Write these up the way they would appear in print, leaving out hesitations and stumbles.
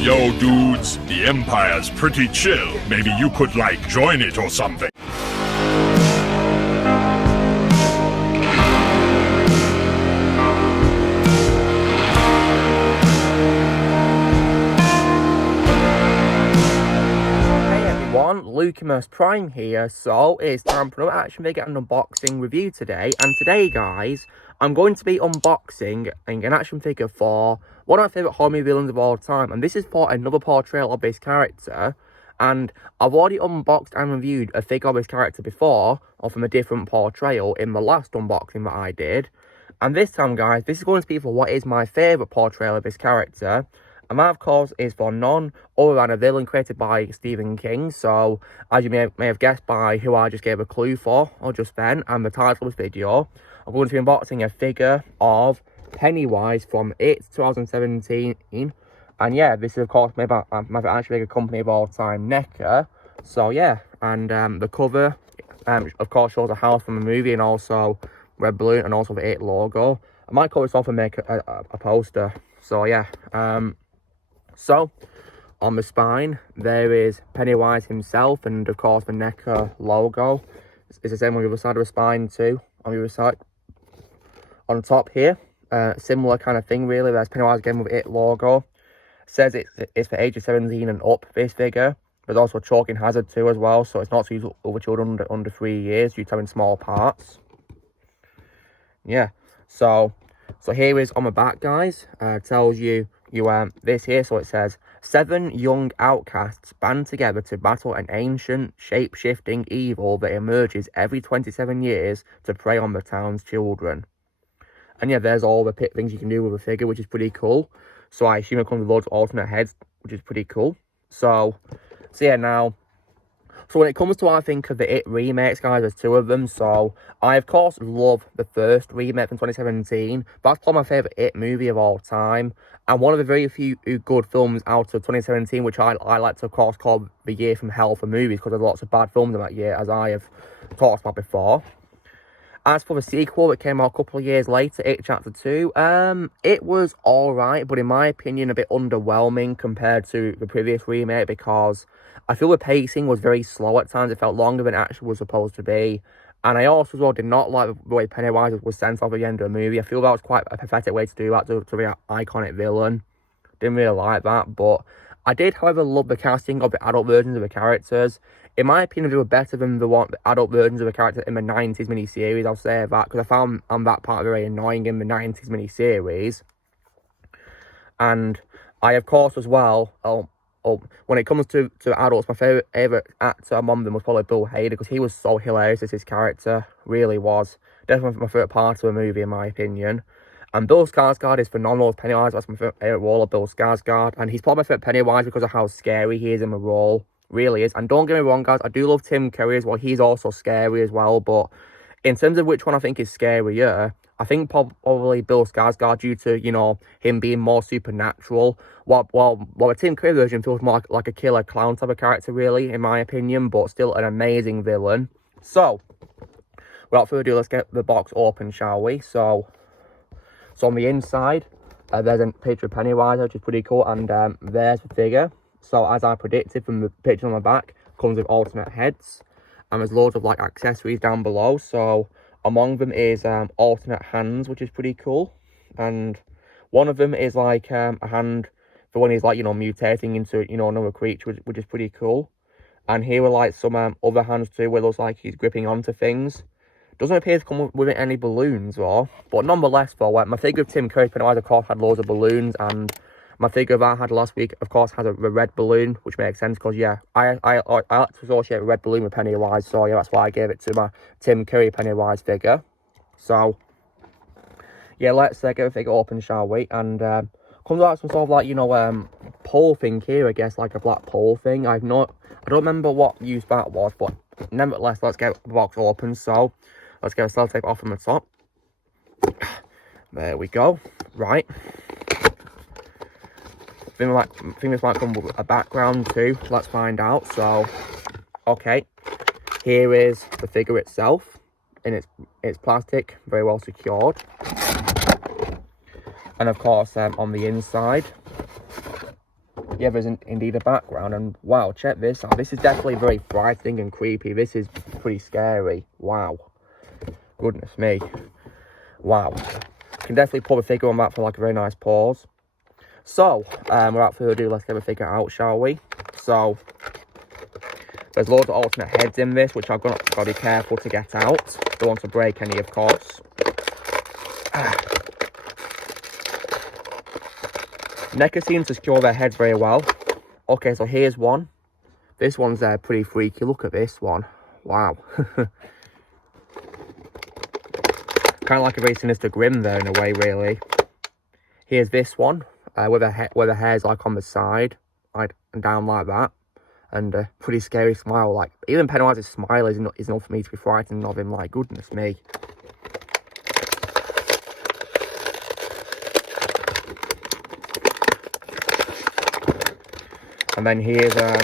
Yo, dudes, the Empire's pretty chill. Maybe you could, like, join it or something. Lucimus Prime here, so it's time for another action figure and unboxing review today. And today, guys, I'm going to be unboxing an action figure for one of my favourite horror movie villains of all time, and this is for another portrayal of this character. And I've already unboxed and reviewed a figure of this character before, or from a different portrayal in the last unboxing that I did. And this time, guys, this is going to be for what is my favourite portrayal of this character. And that, of course, is for none other than a villain created by Stephen King. So, as you may have guessed by who I just gave a clue for, or just then, and the title of this video, I'm going to be unboxing a figure of Pennywise from It 2017. And yeah, this is, of course, made by my favorite action figure company of all time, Neca. So, yeah, and the cover, of course, shows a house from the movie and also red balloon and also the It logo. I might cut this off and make a poster. So, yeah, So, on the spine, there is Pennywise himself, and of course the Neca logo. It's the same on the other side of the spine too, on the other side. On top here, similar kind of thing really, there's Pennywise again with It logo. It says it's for ages 17 and up, this figure. There's also a choking hazard too as well, so it's not to use over children under 3 years due to having small parts. Yeah, so here is on the back, guys. Tells you this here, so it says 7 young outcasts band together to battle an ancient shape-shifting evil that emerges every 27 years to prey on the town's children. And yeah, there's all the things you can do with a figure, which is pretty cool. So I assume it comes with loads of alternate heads, which is pretty cool. So yeah, now, so when it comes to what I think of the It remakes, guys, there's 2 of them. So I, of course, love the first remake from 2017. That's probably my favourite It movie of all time. And one of the very few good films out of 2017, which I like to, of course, call the year from hell for movies, because there's lots of bad films in that year, as I have talked about before. As for the sequel that came out a couple of years later, It Chapter 2, it was alright, but in my opinion, a bit underwhelming compared to the previous remake, because I feel the pacing was very slow at times. It felt longer than it actually was supposed to be. And I also as well did not like the way Pennywise was sent off at the end of the movie. I feel that was quite a pathetic way to do that to the iconic villain. Didn't really like that, but I did, however, love the casting of the adult versions of the characters. In my opinion, they were better than the adult versions of the character in the 90s miniseries. I'll say that, because I found that part very annoying in the 90s miniseries. And I, of course, as well, when it comes to adults, my favourite actor among them was probably Bill Hader, because he was so hilarious as his character, really was. Definitely my favourite part of the movie, in my opinion. And Bill Skarsgård is phenomenal as Pennywise. That's my favourite role of Bill Skarsgård. And he's probably my favourite Pennywise because of how scary he is in the role. Really is. And don't get me wrong, guys, I do love Tim Curry as well. He's also scary as well. But in terms of which one I think is scarier, I think probably Bill Skarsgård, due to, you know, him being more supernatural. While the Tim Curry version feels more like a killer clown type of character, really, in my opinion. But still an amazing villain. So, without further ado, let's get the box open, shall we? So on the inside, there's a picture of Pennywise, which is pretty cool. And there's the figure. So as I predicted from the picture on the back, comes with alternate heads. And there's loads of like accessories down below. So among them is alternate hands, which is pretty cool. And one of them is like a hand for when he's like, you know, mutating into, you know, another creature, which is pretty cool. And here are like some other hands too, where it looks like he's gripping onto things. Doesn't appear to come with any balloons, though. But nonetheless, though, my figure of Tim Curry Pennywise, of course, had loads of balloons. And my figure that I had last week, of course, has a red balloon, which makes sense because, yeah, I like to associate a red balloon with Pennywise. So, yeah, that's why I gave it to my Tim Curry Pennywise figure. So, yeah, let's get the figure open, shall we? And comes out some sort of like, you know, pole thing here, I guess, like a black pole thing. I don't remember what use that was, but nevertheless, let's get the box open. So, let's get a sellotape off from the top. There we go. Right. I think this might come with a background too. Let's find out. So, okay. Here is the figure itself. And it's plastic, very well secured. And of course, on the inside, yeah, there's indeed a background. And wow, check this out. This is definitely very frightening and creepy. This is pretty scary. Wow. Goodness me. Wow. Can definitely put the figure on that for like a very nice pause. So, without further ado, let's get the figure out, shall we? So, there's loads of alternate heads in this, which I've got to be careful to get out. Don't want to break any, of course. Neca seems to secure their heads very well. Okay, so here's one. This one's pretty freaky. Look at this one. Wow. Kind of like a very sinister grin there in a way, really. Here's this one, where the hair's like on the side, like and down like that, and a pretty scary smile. Like even Pennywise's smile is enough for me to be frightened of him. Like goodness me. And then here's oh,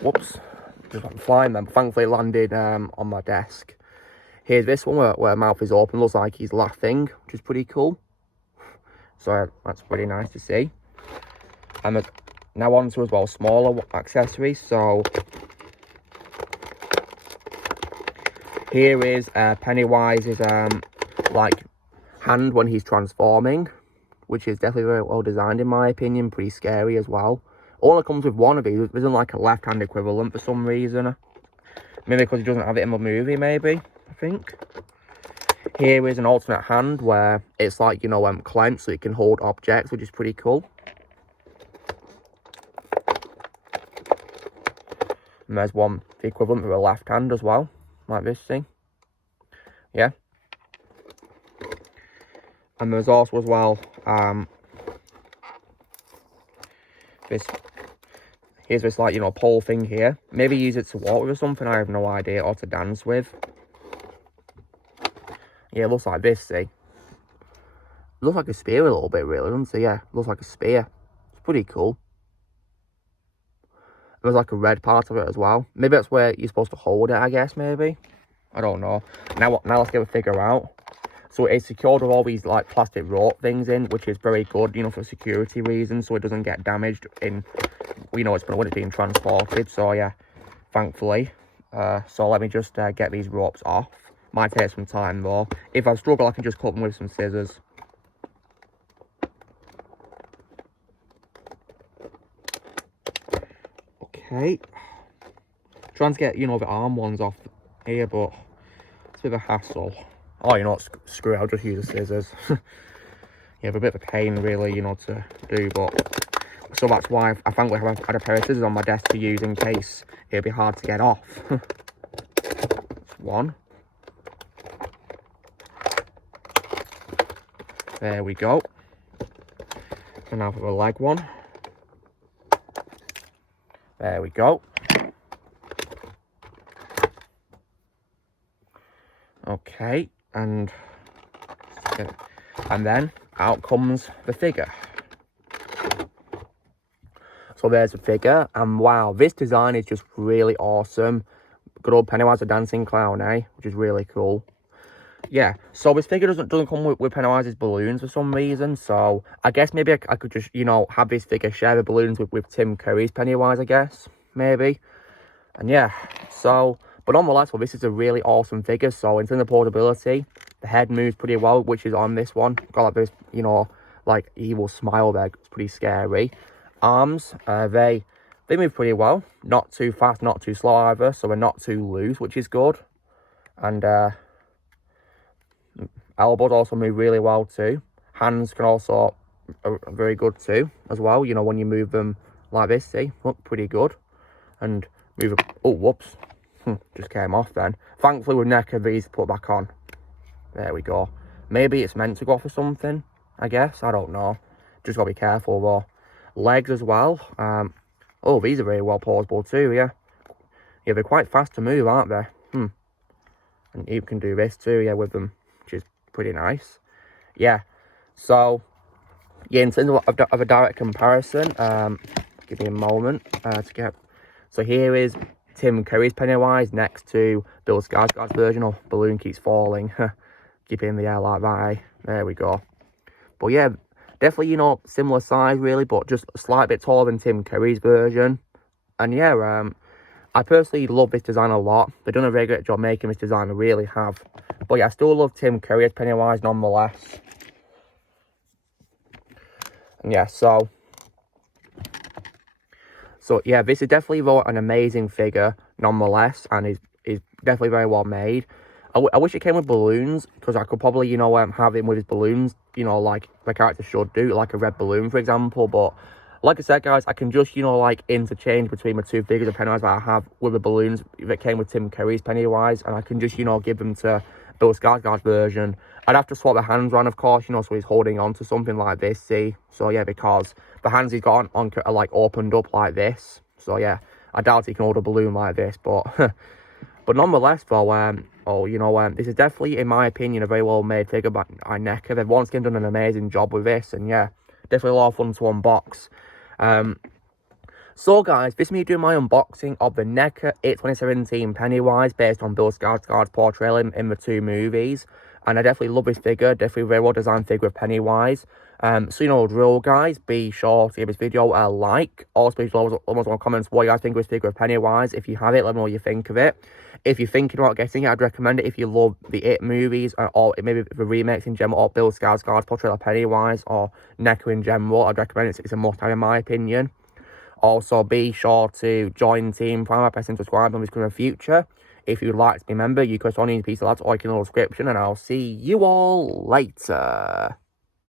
whoops. Just went flying then. Thankfully it landed on my desk. Here's this one where her mouth is open. Looks like he's laughing, which is pretty cool. So that's pretty nice to see. And there's now on to as well smaller accessories. So here is Pennywise's like hand when he's transforming, which is definitely very well designed in my opinion. Pretty scary as well. Only comes with one of these. There isn't like a left-hand equivalent for some reason. Maybe because he doesn't have it in the movie, maybe, I think. Here is an alternate hand where it's like, you know, clenched so it can hold objects, which is pretty cool. And there's one, the equivalent of a left hand as well, like this thing. Yeah. And there's also as well, here's this like, you know, pole thing here. Maybe use it to walk with or something, I have no idea, or to dance with. Yeah, it looks like this, see. It looks like a spear a little bit, really, doesn't it? Yeah, it looks like a spear. It's pretty cool. There's like a red part of it as well. Maybe that's where you're supposed to hold it, I guess, maybe. I don't know. Now let's get the figure out. So it's secured with all these like plastic rope things in, which is very good, you know, for security reasons, so it doesn't get damaged in, you know, when it's being transported. So yeah, thankfully. So let me just get these ropes off. Might take some time though. If I struggle, I can just cut them with some scissors. Okay. Trying to get, you know, the arm ones off here, but it's a bit of a hassle. Oh, you know what, screw it, I'll just use the scissors. Yeah, a bit of a pain really, you know, to do, but... So that's why I thankfully have had a pair of scissors on my desk to use in case it'll be hard to get off. That's one. There we go. And now for the leg one. There we go. Okay, and then out comes the figure. So there's the figure, and wow, this design is just really awesome. Good old Pennywise the dancing clown, eh? Which is really cool. Yeah, so this figure doesn't come with Pennywise's balloons for some reason, so I guess maybe I could just, you know, have this figure share the balloons with Tim Curry's Pennywise, I guess, maybe. And yeah, so, but nonetheless, well, this is a really awesome figure. So in terms of portability, the head moves pretty well, which is on this one. Got like this, you know, like evil smile there. It's pretty scary. Arms, they move pretty well. Not too fast, not too slow either. So they're not too loose, which is good. And elbows also move really well too. Hands can also are very good too, as well. You know, when you move them like this, see, look pretty good. And move up. Oh, whoops. Just came off then. Thankfully with Neca, these put back on. There we go. Maybe it's meant to go for something, I guess. I don't know. Just gotta be careful though. Legs as well. Oh, these are very well pausable too, yeah. Yeah, they're quite fast to move, aren't they? And you can do this too, yeah, with them, which is pretty nice. Yeah. So, yeah, in terms of a direct comparison, give me a moment to get... So here is Tim Curry's Pennywise next to Bill Skarsgård's version of Balloon Keeps Falling. Keep it in the air like that, eh? There we go. But yeah, Definitely, you know, similar size really, but just a slight bit taller than Tim Curry's version. And yeah, I personally love this design a lot. They've done a very great job making this design, they really have. But yeah, I still love Tim Curry as Pennywise nonetheless. And yeah, so yeah, this is definitely an amazing figure nonetheless, and is definitely very well made. I wish it came with balloons, because I could probably, you know, have him with his balloons, you know, like the character should do, like a red balloon, for example. But like I said, guys, I can just, you know, like interchange between the two figures of Pennywise that I have with the balloons that came with Tim Curry's Pennywise, and I can just, you know, give them to Bill Skarsgård's version. I'd have to swap the hands around, of course, you know, so he's holding on to something like this, see? So yeah, because the hands he's got on are like opened up like this. So yeah, I doubt he can hold a balloon like this, but but nonetheless, though, you know, this is definitely, in my opinion, a very well made figure by Neca. They've once again done an amazing job with this, and yeah, definitely a lot of fun to unbox. So guys, this is me doing my unboxing of the Neca 2017 Pennywise, based on Bill Skarsgård's portrayal in the two movies. And I definitely love this figure, definitely a very well designed figure of Pennywise. So you know the drill, guys, be sure to give this video a like. Also, please almost want to comment what you guys think of this figure of Pennywise. If you have it, let me know what you think of it. If you're thinking about getting it, I'd recommend it if you love the It movies, or maybe the remakes in general, or Bill Skarsgård's portrayal of Pennywise, or Neca in general. I'd recommend it. It's a must-have in my opinion. Also, be sure to join Team Prime by pressing subscribe on this in the future. If you'd like to be a member, you can on any piece of that or you can in the description, and I'll see you all later.